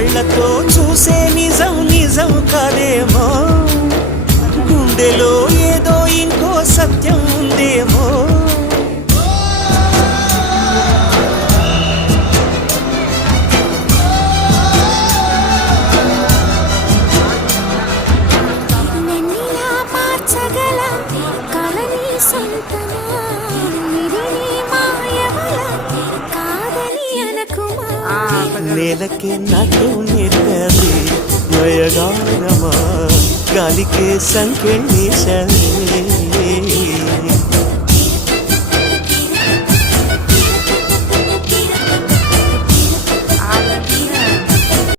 కళ్ళతో చూసే నిజం నిజం కాదేమో, గుండెలో ఏదో ఇంకో సత్యం ఉందేమో. నేలకే నాటు నేర్పది నయగానమా, గాలికే సంకెళ్ళి